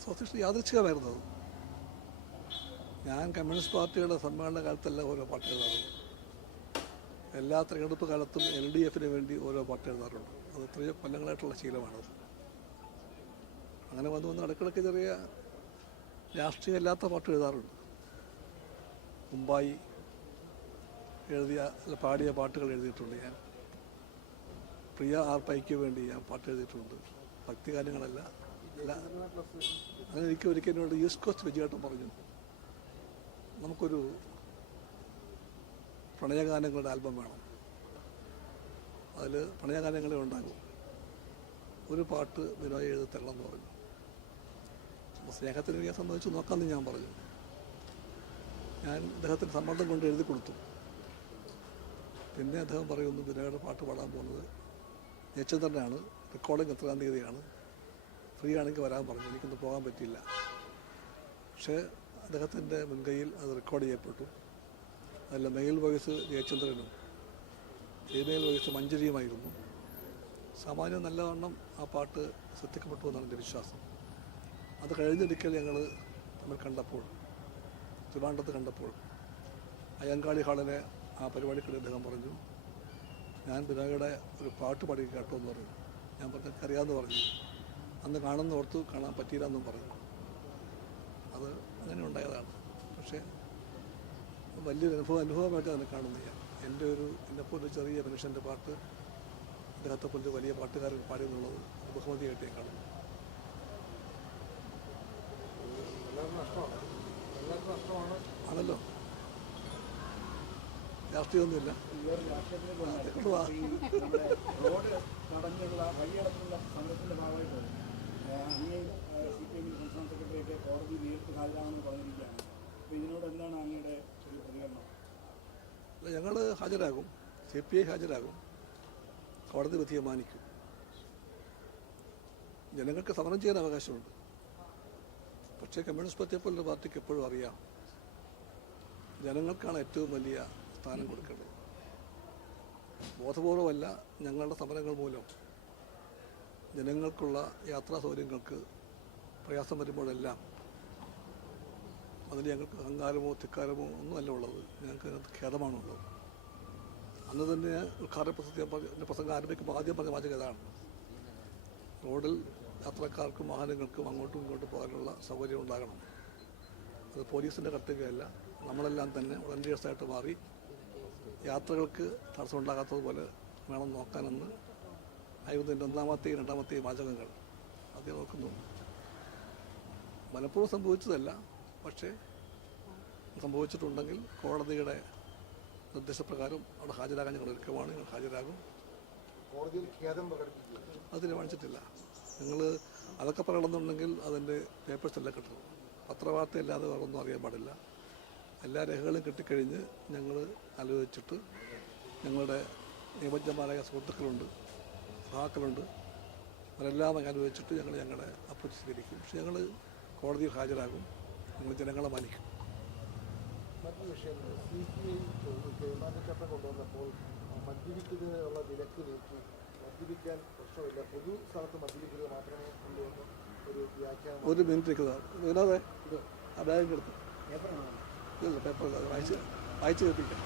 Association യാദൃച്ഛികമായിരുന്നു അത്. ഞാൻ communist പാർട്ടിയുടെ സമ്മേളന കാലത്തല്ല ഓരോ പാട്ട് എഴുതാറുണ്ട് എല്ലാ തെരഞ്ഞെടുപ്പ് കാലത്തും എൽ ഡി എഫിന് വേണ്ടി ഓരോ പാട്ട് എഴുതാറുണ്ട് അത് ഇത്രയും കൊല്ലങ്ങളായിട്ടുള്ള ശീലമാണത്. അങ്ങനെ വന്ന് വന്ന് ഇടയ്ക്കിടയ്ക്ക് ചെറിയ രാഷ്ട്രീയമല്ലാത്ത പാട്ട് എഴുതാറുണ്ട്. മുമ്പായി എഴുതിയ അല്ല പാടിയ പാട്ടുകൾ എഴുതിയിട്ടുണ്ട് ഞാൻ. പ്രിയ ആർ പൈക്ക് വേണ്ടി ഞാൻ പാട്ട് എഴുതിയിട്ടുണ്ട്. ഭക്തിഗാനങ്ങളല്ല. അല്ല അങ്ങനെ എനിക്ക് ഒരിക്കൽ എന്നോട് ഈസ്റ്റ് കോസ്റ്റ് വിജയേട്ടൻ പറഞ്ഞു. നമുക്കൊരു പ്രണയഗാനങ്ങളുടെ ആൽബം വേണം. അതിൽ പ്രണയഗാനങ്ങളെ ഉണ്ടാകും ഒരു പാട്ട് വിനോദ എഴുതി തരണം എന്ന് പറഞ്ഞു. അപ്പോൾ സ്നേഹത്തിന് എനിക്ക് സംബന്ധിച്ച് നോക്കാമെന്ന് ഞാൻ പറഞ്ഞു. ഞാൻ അദ്ദേഹത്തിന് സമ്മർദ്ദം കൊണ്ട് എഴുതി കൊടുത്തു. പിന്നെ അദ്ദേഹം പറയുന്നു വിനോയുടെ പാട്ട് പാടാൻ പോകുന്നത് ജയചന്ദ്രനാണ് റെക്കോർഡിംഗ് എത്രാം തീയതിയാണ്. ഫ്രീ ആണെങ്കിൽ വരാൻ പറഞ്ഞു. എനിക്കൊന്ന് പോകാൻ പറ്റിയില്ല. പക്ഷേ അദ്ദേഹത്തിന്റെ മുൻകൈയിൽ അത് റെക്കോർഡ് ചെയ്യപ്പെട്ടു. അതിൽ മെയിൽ വോയിസ് ജയചന്ദ്രനും ഫീമെയിൽ വോയിസ് മഞ്ജരിയുമായിരുന്നു. സാമാന്യം നല്ലവണ്ണം ആ പാട്ട് ശ്രദ്ധിക്കപ്പെട്ടു എന്നാണ് എന്റെ വിശ്വാസം. അത് കഴിഞ്ഞൊരിക്കൽ ഞങ്ങൾ തമ്മിൽ കണ്ടപ്പോൾ ട്രിവാൻഡ്രത്ത് കണ്ടപ്പോൾ അയ്യങ്കാളി ഹാളിനെ ആ പരിപാടിക്കിടെ അദ്ദേഹം പറഞ്ഞു ഞാൻ ബിനാഗയുടെ ഒരു പാട്ട് പാടി കേട്ടോ എന്ന് പറഞ്ഞു. ഞാൻ പറഞ്ഞു അറിയാമെന്ന് പറഞ്ഞു. അന്ന് കാണുന്ന ഓർത്തു കാണാൻ പറ്റിയില്ല എന്നും പറഞ്ഞു. അത് അങ്ങനെ ഉണ്ടായതാണ്. പക്ഷേ വലിയൊരു അനുഭവം അനുഭവമായിട്ട് അതിനെ കാണുന്നില്ല. എന്റെ ഒരു എന്നെപ്പോലൊരു ചെറിയ മനുഷ്യന്റെ പാട്ട് അദ്ദേഹത്തെ പോലെ വലിയ പാട്ടുകാരൻ പാടിയെന്നുള്ളത് ബഹുമതിയായിട്ട് ഞാൻ കാണുന്നു ആണല്ലോ. രാഷ്ട്രീയമൊന്നുമില്ല. റോഡ് തടഞ്ഞുള്ള വഴിയടച്ചുള്ള സമരത്തിന്റെ ഭാഗമായിട്ട് ഞങ്ങൾ ഹാജരാകും. സി പി ഐ ഹാജരാകും. കോടതി വിധിയെ മാനിക്കും ജനങ്ങൾക്ക് സമരം ചെയ്യാൻ അവകാശമുണ്ട്. പക്ഷേ കമ്മ്യൂണിസ്റ്റ് പാർട്ടിയെ പോലുള്ള പാർട്ടിക്ക് എപ്പോഴും അറിയാം. ജനങ്ങൾക്കാണ് ഏറ്റവും വലിയ സ്ഥാനം കൊടുക്കേണ്ടത്. ബോധപൂർവമല്ല ഞങ്ങളുടെ സമരങ്ങൾ മൂലം. ജനങ്ങൾക്കുള്ള യാത്രാ സൗകര്യങ്ങൾക്ക് പ്രയാസം വരുമ്പോഴെല്ലാം അതിൽ ഞങ്ങൾക്ക് അഹങ്കാരമോ ധിക്കാരമോ ഒന്നുമല്ല ഉള്ളത്. ഞങ്ങൾക്ക് അതിനകത്ത് ഖേദമാണുള്ളത് അന്ന് തന്നെ ഉദ്ഘാടന പ്രസംഗം പ്രസംഗം ആരംഭിക്കുമ്പോൾ ആദ്യം പറഞ്ഞ വാചകം ഇതാണ്. റോഡിൽ യാത്രക്കാർക്കും വാഹനങ്ങൾക്കും അങ്ങോട്ടും ഇങ്ങോട്ടും പോകാനുള്ള സൗകര്യം ഉണ്ടാകണം. അത് പോലീസിന്റെ കർത്തവ്യമല്ല. നമ്മളെല്ലാം തന്നെ വളണ്ടിയേഴ്സായിട്ട് മാറി യാത്രകൾക്ക് തടസ്സം ഉണ്ടാകാത്തതുപോലെ വേണം നോക്കാനെന്ന് ആയിരുന്നു എന്റെ ഒന്നാമത്തെയും രണ്ടാമത്തെയും വാചകങ്ങൾ അത് നോക്കുന്നു മലപ്പുറം സംഭവിച്ചതല്ല. പക്ഷേ സംഭവിച്ചിട്ടുണ്ടെങ്കിൽ കോടതിയുടെ നിർദ്ദേശപ്രകാരം അവിടെ ഹാജരാകാൻ ഞങ്ങൾ ഒരുക്കമാണ്. ഞങ്ങൾ ഹാജരാകും. കോടതിയിൽ ഖേദം പ്രകടിപ്പിക്കുക അത് തീരുമാനിച്ചിട്ടില്ല. നിങ്ങൾ അതൊക്കെ പറയണമെന്നുണ്ടെങ്കിൽ അതിന്റെ പേപ്പേഴ്സ് എല്ലാം കിട്ടണം. പത്രവാർത്ത ഇല്ലാതെ വേറെ ഒന്നും അറിയാൻ പാടില്ല. എല്ലാ രേഖകളും കിട്ടിക്കഴിഞ്ഞ് ഞങ്ങൾ ആലോചിച്ചിട്ട് ഞങ്ങളുടെ നിയമജ്ഞന്മാരായ സുഹൃത്തുക്കളുണ്ട് സഹാക്കളുണ്ട് അവരെല്ലാം ആലോചിച്ചിട്ട് ഞങ്ങൾ ഞങ്ങളുടെ അപ്രോച്ച് സ്വീകരിക്കും പക്ഷെ ഞങ്ങൾ കോടതിയിൽ ഹാജരാകും. ഞങ്ങൾ ജനങ്ങളെ മാനിക്കും. മറ്റൊരു വിഷയം സി പി ഐ പെരുമാറ്റച്ചട്ടം കൊണ്ടുവന്നപ്പോൾ മദ്യപിക്കുന്നതിനുള്ള വിലക്ക് നീക്കി. മദ്യപിക്കാൻ പ്രശ്നമില്ല. പൊതു സ്ഥലത്ത് മദ്യപിക്കുന്നത് മാത്രമേ ഒരു വ്യാഖ്യാനം ഒരു മിനിറ്റ് നിൽക്കുന്നത് വിനോദേ ആ ബാഗ് എടുത്ത് പേപ്പർ അത് വായിച്ച് വായിച്ച് കേൾപ്പിക്കാം.